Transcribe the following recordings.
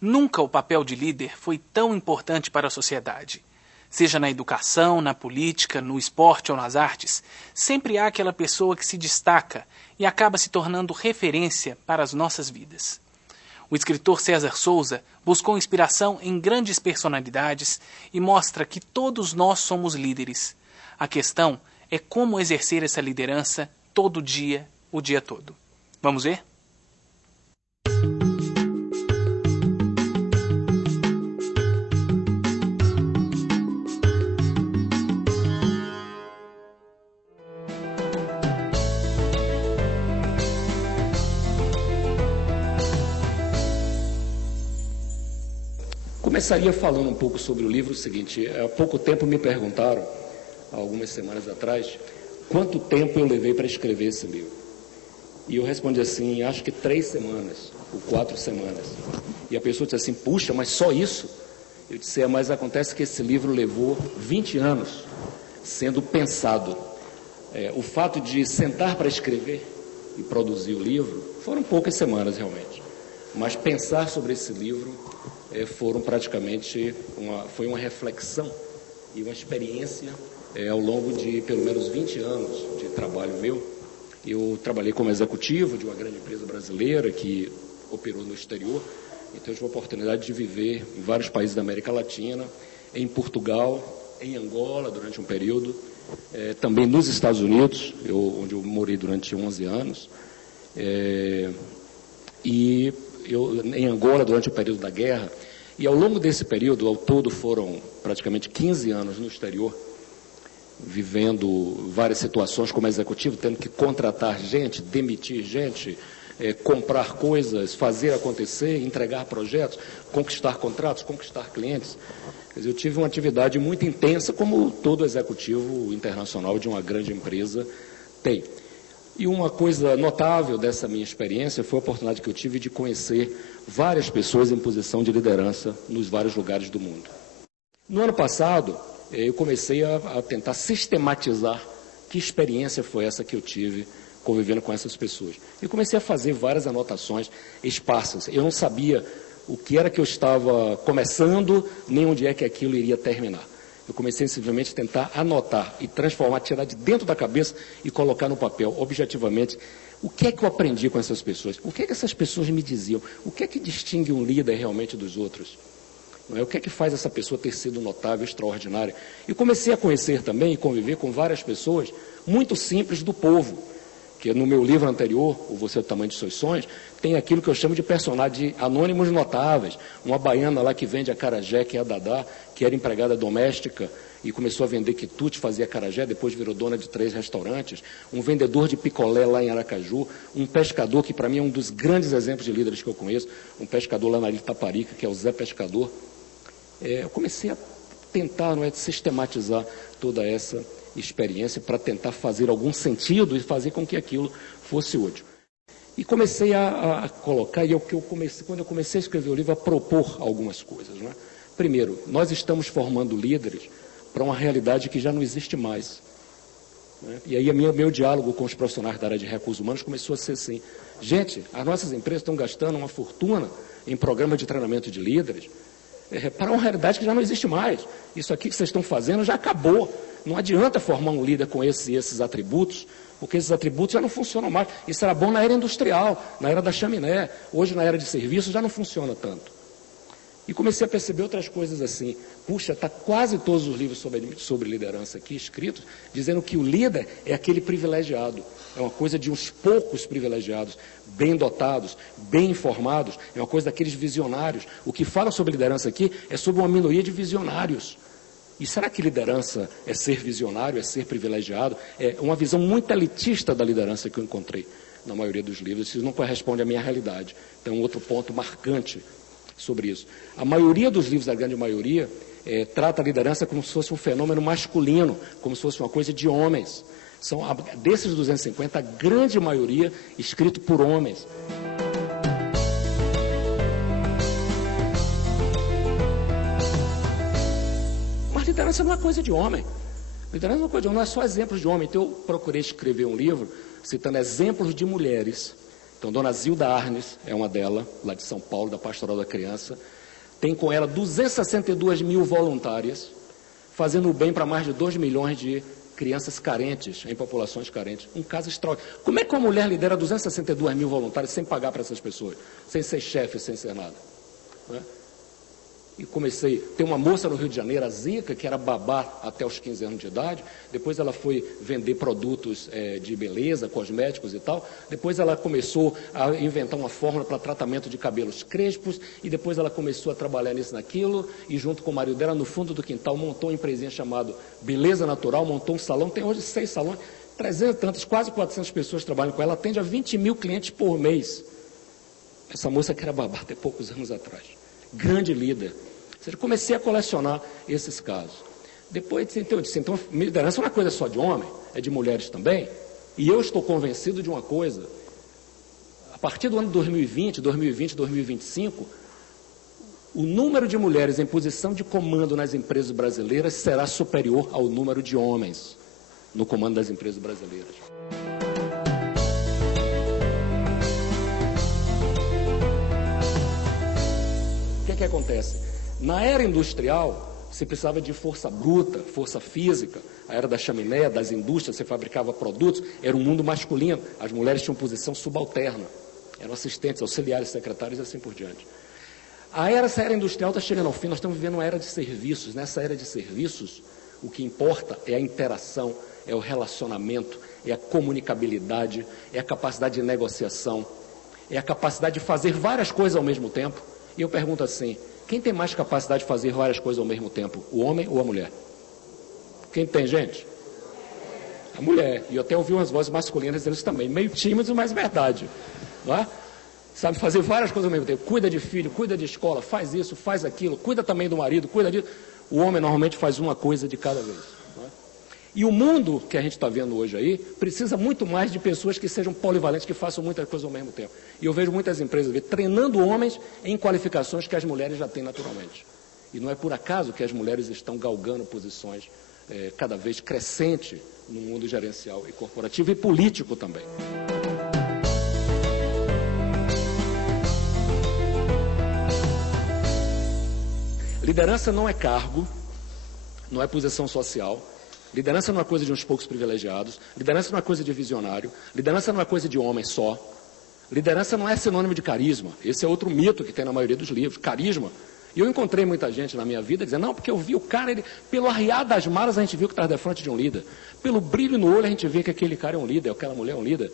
Nunca o papel de líder foi tão importante para a sociedade. Seja na educação, na política, no esporte ou nas artes, sempre há aquela pessoa que se destaca e acaba se tornando referência para as nossas vidas. O escritor César Souza buscou inspiração em grandes personalidades e mostra que todos nós somos líderes. A questão é como exercer essa liderança todo dia, o dia todo. Vamos ver? Começaria falando um pouco sobre o livro. O seguinte: há pouco tempo me perguntaram, há algumas semanas atrás, quanto tempo eu levei para escrever esse livro. E eu respondi assim, acho que 3 semanas, ou 4 semanas. E a pessoa disse assim, puxa, mas só isso? Eu disse, mas acontece que esse livro levou 20 anos sendo pensado. O fato de sentar para escrever e produzir o livro foram poucas semanas realmente. Mas pensar sobre esse livro foram praticamente foi uma reflexão e uma experiência ao longo de pelo menos 20 anos de trabalho meu. Eu trabalhei como executivo de uma grande empresa brasileira que operou no exterior, então eu tive a oportunidade de viver em vários países da América Latina, em Portugal, em Angola durante um período, também nos Estados Unidos, onde eu morei durante 11 anos, e eu em Angola durante o período da guerra. E ao longo desse período, ao todo foram praticamente 15 anos no exterior, vivendo várias situações como executivo, tendo que contratar gente, demitir gente, comprar coisas, fazer acontecer, entregar projetos, conquistar contratos, conquistar clientes. Quer dizer, eu tive uma atividade muito intensa, como todo executivo internacional de uma grande empresa tem. E uma coisa notável dessa minha experiência foi a oportunidade que eu tive de conhecer várias pessoas em posição de liderança nos vários lugares do mundo. No ano passado, eu comecei a tentar sistematizar que experiência foi essa que eu tive convivendo com essas pessoas. Eu comecei a fazer várias anotações esparsas. Eu não sabia o que era que eu estava começando, nem onde é que aquilo iria terminar. Eu comecei simplesmente a tentar anotar e transformar, tirar de dentro da cabeça e colocar no papel, objetivamente, o que é que eu aprendi com essas pessoas, o que é que essas pessoas me diziam, o que é que distingue um líder realmente dos outros. Não é? O que é que faz essa pessoa ter sido notável, extraordinária. E comecei a conhecer também e conviver com várias pessoas muito simples do povo, que no meu livro anterior, O Você é o Tamanho de Seus Sonhos, tem aquilo que eu chamo de personagens anônimos notáveis. Uma baiana lá que vende acarajé, que é a Dadá, que era empregada doméstica e começou a vender quitute, fazia acarajé, depois virou dona de 3 restaurantes. Um vendedor de picolé lá em Aracaju, um pescador que para mim é um dos grandes exemplos de líderes que eu conheço, um pescador lá na Ilha Itaparica, que é o Zé Pescador. Eu comecei a tentar sistematizar toda essa experiência para tentar fazer algum sentido e fazer com que aquilo fosse útil. E comecei a colocar, quando eu comecei a escrever o livro, a propor algumas coisas. Não é? Primeiro, nós estamos formando líderes para uma realidade que já não existe mais. Né? E aí meu diálogo com os profissionais da área de recursos humanos começou a ser assim, gente, as nossas empresas estão gastando uma fortuna em programa de treinamento de líderes para uma realidade que já não existe mais. Isso aqui que vocês estão fazendo já acabou. Não adianta formar um líder com esses atributos, porque esses atributos já não funcionam mais. Isso era bom na era industrial, na era da chaminé. Hoje, na era de serviços, já não funciona tanto. E comecei a perceber outras coisas assim. Puxa, está quase todos os livros sobre liderança aqui escritos, dizendo que o líder é aquele privilegiado. É uma coisa de uns poucos privilegiados, bem dotados, bem informados. É uma coisa daqueles visionários. O que fala sobre liderança aqui é sobre uma minoria de visionários. E será que liderança é ser visionário, é ser privilegiado? É uma visão muito elitista da liderança que eu encontrei na maioria dos livros. Isso não corresponde à minha realidade. Tem um outro ponto marcante sobre isso. A maioria dos livros, a grande maioria, trata a liderança como se fosse um fenômeno masculino, como se fosse uma coisa de homens. Desses 250, a grande maioria escrito por homens. Liderança não é coisa de homem. Liderança não é coisa de homem, não é só exemplos de homem. Então eu procurei escrever um livro citando exemplos de mulheres Então, dona Zilda Arnes é uma delas, lá de São Paulo, da Pastoral da Criança. Tem com ela 262 mil voluntárias, fazendo o bem para mais de 2 milhões de crianças carentes, em populações carentes. Um caso extraordinário. Como é que uma mulher lidera 262 mil voluntários sem pagar para essas pessoas? Sem ser chefe, sem ser nada? Não é? E comecei, tem uma moça no Rio de Janeiro, a Zica, que era babá até os 15 anos de idade, depois ela foi vender produtos de beleza, cosméticos e tal, depois ela começou a inventar uma fórmula para tratamento de cabelos crespos, e depois ela começou a trabalhar nisso, naquilo, e junto com o marido dela, no fundo do quintal, montou uma empresinha chamada Beleza Natural, montou um salão, tem hoje 6 salões, 300 e tantos, quase 400 pessoas trabalham com ela, atende a 20 mil clientes por mês. Essa moça que era babá até poucos anos atrás. Grande líder. Ou seja, comecei a colecionar esses casos. Depois, eu disse, então, liderança não é coisa só de homem, é de mulheres também. E eu estou convencido de uma coisa. A partir do ano 2020, 2025, o número de mulheres em posição de comando nas empresas brasileiras será superior ao número de homens no comando das empresas brasileiras. O que acontece? Na era industrial, você precisava de força bruta, força física. A era da chaminé, das indústrias, você fabricava produtos, era um mundo masculino. As mulheres tinham posição subalterna. Eram assistentes, auxiliares, secretários e assim por diante. Essa era industrial está chegando ao fim, nós estamos vivendo uma era de serviços. Nessa era de serviços, o que importa é a interação, é o relacionamento, é a comunicabilidade, é a capacidade de negociação, é a capacidade de fazer várias coisas ao mesmo tempo. E eu pergunto assim, quem tem mais capacidade de fazer várias coisas ao mesmo tempo, o homem ou a mulher? Quem tem, gente? A mulher. E eu até ouvi umas vozes masculinas deles também, meio tímidos, mas verdade. Não é? Sabe fazer várias coisas ao mesmo tempo. Cuida de filho, cuida de escola, faz isso, faz aquilo, cuida também do marido, cuida disso. O homem normalmente faz uma coisa de cada vez. Não é? E o mundo que a gente está vendo hoje aí precisa muito mais de pessoas que sejam polivalentes, que façam muitas coisas ao mesmo tempo. E eu vejo muitas empresas treinando homens em qualificações que as mulheres já têm naturalmente. E não é por acaso que as mulheres estão galgando posições cada vez crescentes no mundo gerencial e corporativo e político também. Liderança não é cargo, não é posição social. Liderança não é coisa de uns poucos privilegiados. Liderança não é coisa de visionário. Liderança não é coisa de homem só. Liderança não é sinônimo de carisma. Esse é outro mito que tem na maioria dos livros. Carisma. E eu encontrei muita gente na minha vida dizendo, não, porque eu vi o cara, pelo arriar das malas a gente viu que estava de frente de um líder. Pelo brilho no olho a gente vê que aquele cara é um líder, aquela mulher é um líder.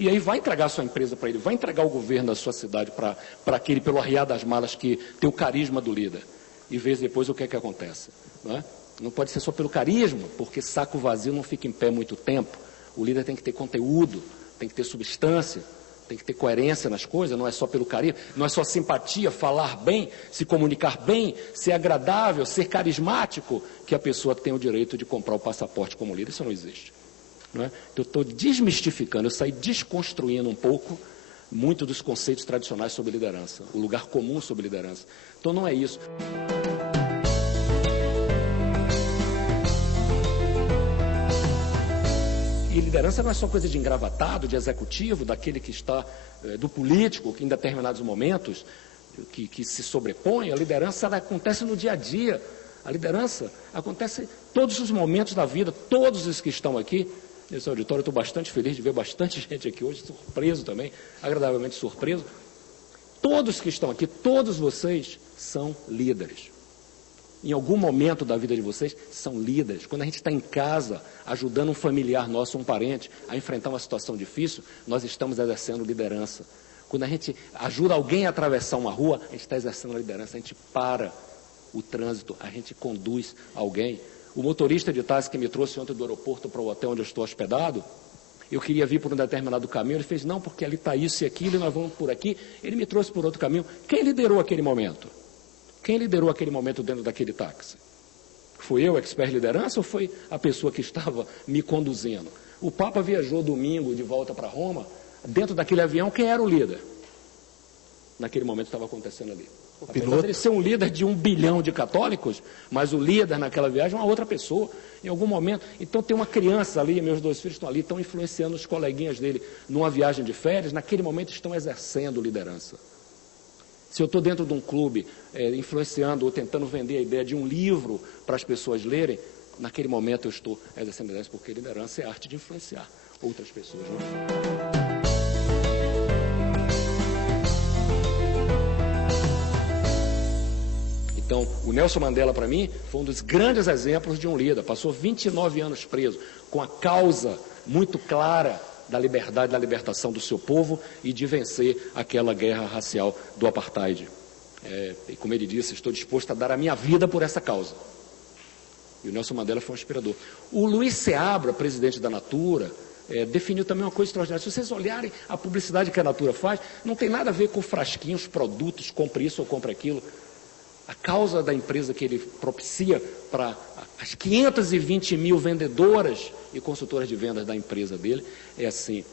E aí vai entregar a sua empresa para ele, vai entregar o governo da sua cidade para aquele, pelo arriar das malas, que tem o carisma do líder. E vê depois o que é que acontece. Não é? Não pode ser só pelo carisma, porque saco vazio não fica em pé muito tempo. O líder tem que ter conteúdo, tem que ter substância, tem que ter coerência nas coisas, não é só pelo carisma, não é só simpatia, falar bem, se comunicar bem, ser agradável, ser carismático, que a pessoa tem o direito de comprar o passaporte como líder. Isso não existe. Não é? Então, eu estou desmistificando, eu saí desconstruindo um pouco muito dos conceitos tradicionais sobre liderança, o lugar comum sobre liderança. Então não é isso. E liderança não é só coisa de engravatado, de executivo, daquele que está, do político, que em determinados momentos, que se sobrepõe. A liderança ela acontece no dia a dia. A liderança acontece em todos os momentos da vida, todos os que estão aqui. Nesse auditório, eu estou bastante feliz de ver bastante gente aqui hoje, surpreso também, agradavelmente surpreso. Todos que estão aqui, todos vocês são líderes. Em algum momento da vida de vocês, são líderes. Quando a gente está em casa, ajudando um familiar nosso, um parente, a enfrentar uma situação difícil, nós estamos exercendo liderança. Quando a gente ajuda alguém a atravessar uma rua, a gente está exercendo a liderança. A gente para o trânsito, a gente conduz alguém. O motorista de táxi que me trouxe ontem do aeroporto para o hotel onde eu estou hospedado, eu queria vir por um determinado caminho, ele fez, não, porque ali está isso e aquilo, e nós vamos por aqui. Ele me trouxe por outro caminho. Quem liderou aquele momento? Quem liderou aquele momento dentro daquele táxi? Fui eu, expert liderança, ou foi a pessoa que estava me conduzindo? O Papa viajou domingo de volta para Roma, dentro daquele avião, quem era o líder? Naquele momento estava acontecendo ali. Apesar de ser um líder de 1 bilhão de católicos, mas o líder naquela viagem é uma outra pessoa, em algum momento. Então tem uma criança ali, meus 2 filhos estão ali, estão influenciando os coleguinhas dele numa viagem de férias, naquele momento estão exercendo liderança. Se eu estou dentro de um clube influenciando ou tentando vender a ideia de um livro para as pessoas lerem, naquele momento eu estou exercendo liderança, porque liderança é a arte de influenciar outras pessoas. Né? Então, o Nelson Mandela, para mim, foi um dos grandes exemplos de um líder. Passou 29 anos preso, com a causa muito clara da liberdade, da libertação do seu povo e de vencer aquela guerra racial do apartheid. E como ele disse, estou disposto a dar a minha vida por essa causa. E o Nelson Mandela foi um inspirador. O Luiz Seabra, presidente da Natura, definiu também uma coisa extraordinária. Se vocês olharem a publicidade que a Natura faz, não tem nada a ver com frasquinhos, produtos, compre isso ou compre aquilo. A causa da empresa que ele propicia para as 520 mil vendedoras e consultoras de vendas da empresa dele é assim: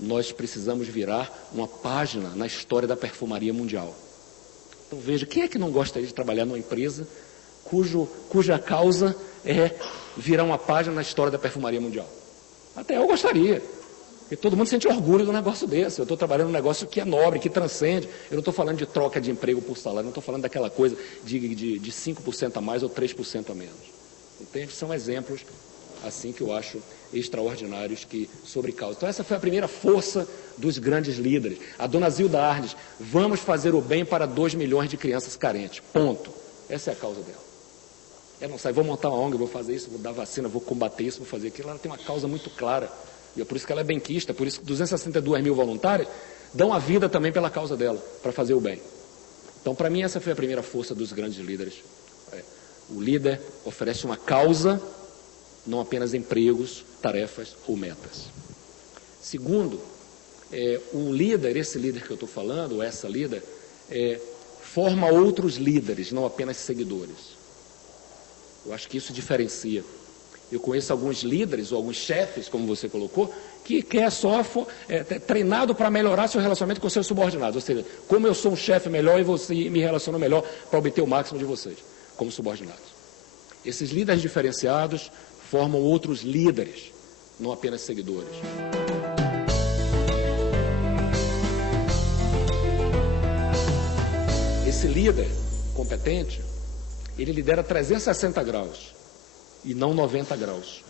nós precisamos virar uma página na história da perfumaria mundial. Então veja, quem é que não gostaria de trabalhar numa empresa cuja causa é virar uma página na história da perfumaria mundial? Até eu gostaria. Porque todo mundo sente orgulho do negócio desse. Eu estou trabalhando num negócio que é nobre, que transcende. Eu não estou falando de troca de emprego por salário, não estou falando daquela coisa de 5% a mais ou 3% a menos. Entende? São exemplos assim que eu acho extraordinários sobre causa. Então essa foi a primeira força dos grandes líderes. A dona Zilda Arnes: vamos fazer o bem para 2 milhões de crianças carentes. Ponto. Essa é a causa dela. Ela não sai, vou montar uma ONG, vou fazer isso, vou dar vacina, vou combater isso, vou fazer aquilo. Ela tem uma causa muito clara. E é por isso que ela é benquista, por isso que 262 mil voluntários dão a vida também pela causa dela, para fazer o bem. Então, para mim, essa foi a primeira força dos grandes líderes. O líder oferece uma causa, não apenas empregos, tarefas ou metas. Segundo, o líder, esse líder que eu estou falando, ou essa líder, forma outros líderes, não apenas seguidores. Eu acho que isso diferencia. Eu conheço alguns líderes ou alguns chefes, como você colocou, que quer só treinado para melhorar seu relacionamento com seus subordinados. Ou seja, como eu sou um chefe melhor e você me relaciona melhor para obter o máximo de vocês, como subordinados. Esses líderes diferenciados formam outros líderes, não apenas seguidores. Esse líder competente, ele lidera 360 graus. E não 90 graus.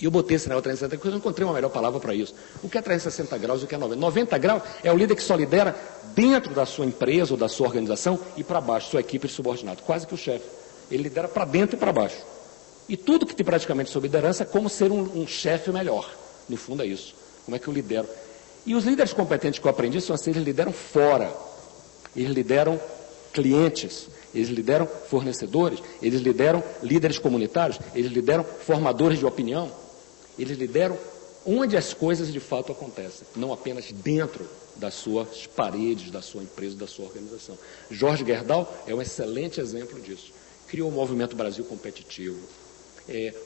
E eu botei esse negócio 360 graus porque eu não encontrei uma melhor palavra para isso. O que é 360 graus e o que é 90? 90 graus é o líder que só lidera dentro da sua empresa ou da sua organização e para baixo, sua equipe de subordinado. Quase que o chefe. Ele lidera para dentro e para baixo. E tudo que tem praticamente sobre liderança é como ser um chefe melhor. No fundo é isso. Como é que eu lidero? E os líderes competentes que eu aprendi são assim: eles lideram fora. Eles lideram clientes. Eles lideram fornecedores, eles lideram líderes comunitários, eles lideram formadores de opinião, eles lideram onde as coisas de fato acontecem, não apenas dentro das suas paredes, da sua empresa, da sua organização. Jorge Gerdau é um excelente exemplo disso. Criou o Movimento Brasil Competitivo,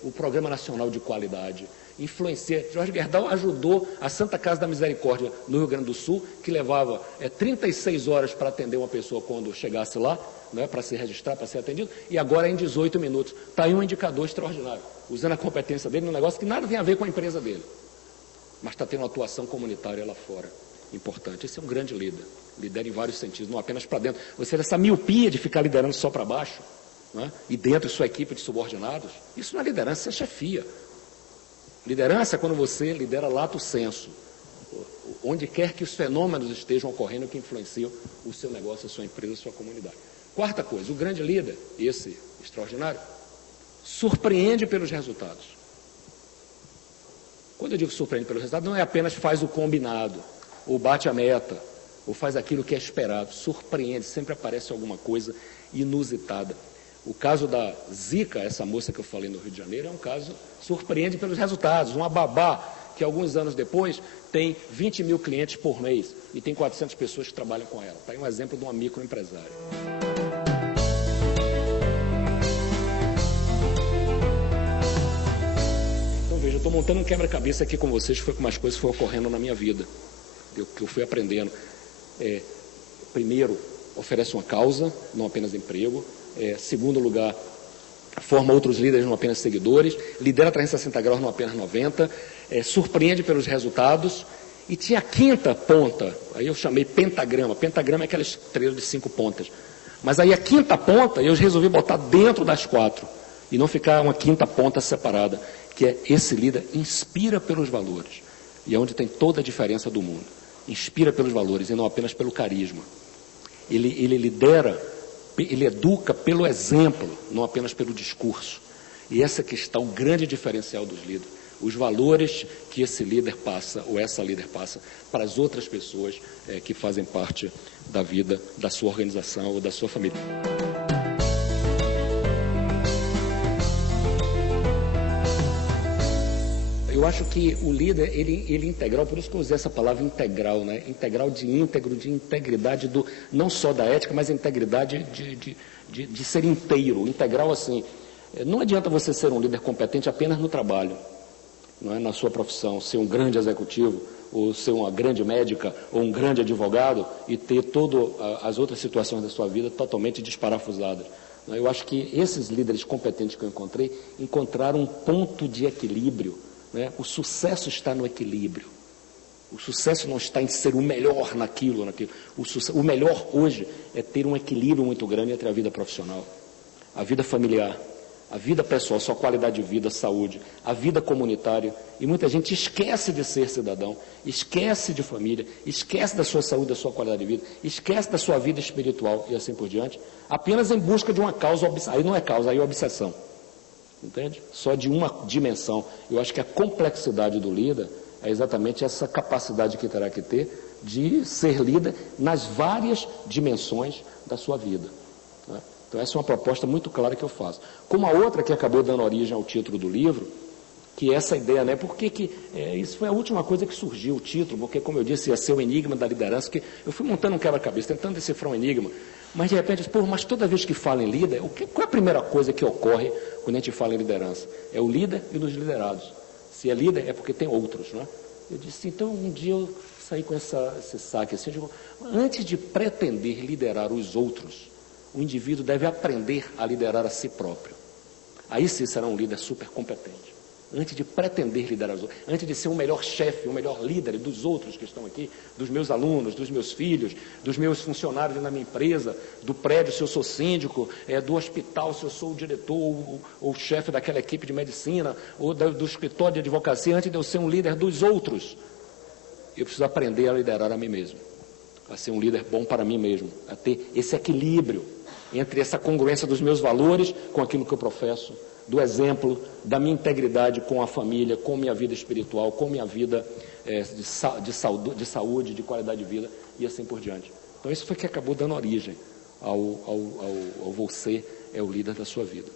o Programa Nacional de Qualidade, influencia. Jorge Gerdau ajudou a Santa Casa da Misericórdia no Rio Grande do Sul, que levava 36 horas para atender uma pessoa quando chegasse lá, né, para se registrar, para ser atendido, e agora é em 18 minutos. Está aí um indicador extraordinário, usando a competência dele num negócio que nada tem a ver com a empresa dele, mas está tendo uma atuação comunitária lá fora, importante. Esse é um grande líder, lidera em vários sentidos, não apenas para dentro. Você essa miopia de ficar liderando só para baixo, né, e dentro de sua equipe de subordinados, isso não é liderança, isso é chefia. Liderança é quando você lidera lato sensu, onde quer que os fenômenos estejam ocorrendo que influenciam o seu negócio, a sua empresa, a sua comunidade. Quarta coisa, o grande líder, esse extraordinário, surpreende pelos resultados. Quando eu digo surpreende pelos resultados, não é apenas faz o combinado, ou bate a meta, ou faz aquilo que é esperado. Surpreende, sempre aparece alguma coisa inusitada. O caso da Zika, essa moça que eu falei no Rio de Janeiro, é um caso surpreende pelos resultados. Uma babá que alguns anos depois tem 20 mil clientes por mês e tem 400 pessoas que trabalham com ela. Está aí um exemplo de uma microempresária. Então veja, eu estou montando um quebra-cabeça aqui com vocês, foi como as coisas foram ocorrendo na minha vida, que eu fui aprendendo. Primeiro, oferece uma causa, não apenas emprego. Segundo lugar, forma outros líderes, não apenas seguidores. Lidera 360 graus, não apenas 90. Surpreende pelos resultados. E tinha a quinta ponta, aí eu chamei pentagrama. Pentagrama é aquela estrela de 5 pontas. Mas aí a quinta ponta eu resolvi botar dentro das 4 e não ficar uma quinta ponta separada, que é esse líder inspira pelos valores. E é onde tem toda a diferença do mundo. Inspira pelos valores e não apenas pelo carisma. Ele lidera, ele educa pelo exemplo, não apenas pelo discurso. E essa que está o grande diferencial dos líderes. Os valores que esse líder passa, ou essa líder passa, para as outras pessoas que fazem parte da vida da sua organização ou da sua família. Eu acho que o líder, ele é integral, por isso que eu usei essa palavra integral, né? Integral de íntegro, de integridade, não só da ética, mas a integridade de ser inteiro. Integral, assim, não adianta você ser um líder competente apenas no trabalho, não é, na sua profissão, ser um grande executivo, ou ser uma grande médica, ou um grande advogado, e ter todas as outras situações da sua vida totalmente desparafusadas. Eu acho que esses líderes competentes que eu encontrei, encontraram um ponto de equilíbrio. Né? O sucesso está no equilíbrio. O sucesso não está em ser o melhor naquilo. O melhor hoje é ter um equilíbrio muito grande entre a vida profissional, a vida familiar, a vida pessoal, sua qualidade de vida, saúde, a vida comunitária. E muita gente esquece de ser cidadão, esquece de família, esquece da sua saúde, da sua qualidade de vida, esquece da sua vida espiritual e assim por diante, apenas em busca de uma causa. Aí não é causa, aí é obsessão. Entende? Só de uma dimensão. Eu acho que a complexidade do líder é exatamente essa capacidade que terá que ter de ser líder nas várias dimensões da sua vida. Né? Então essa é uma proposta muito clara que eu faço. Como a outra que acabou dando origem ao título do livro, que é essa ideia, né? Por que isso foi a última coisa que surgiu, o título, porque, como eu disse, ia ser o enigma da liderança, que eu fui montando um quebra-cabeça, tentando decifrar um enigma, mas de repente, mas toda vez que fala em líder, qual é a primeira coisa que ocorre quando a gente fala em liderança? É o líder e os liderados. Se é líder, é porque tem outros, né? Eu disse, então um dia eu saí com esse saque assim, eu digo, antes de pretender liderar os outros, o indivíduo deve aprender a liderar a si próprio. Aí sim será um líder super competente. Antes de pretender liderar os outros, antes de ser o melhor chefe, o melhor líder dos outros que estão aqui, dos meus alunos, dos meus filhos, dos meus funcionários na minha empresa, do prédio se eu sou síndico, do hospital se eu sou o diretor ou o chefe daquela equipe de medicina, ou do escritório de advocacia, antes de eu ser um líder dos outros, eu preciso aprender a liderar a mim mesmo, a ser um líder bom para mim mesmo, a ter esse equilíbrio entre essa congruência dos meus valores com aquilo que eu professo, do exemplo, da minha integridade com a família, com minha vida espiritual, com minha vida de saúde, de qualidade de vida e assim por diante. Então isso foi que acabou dando origem ao você é o líder da sua vida.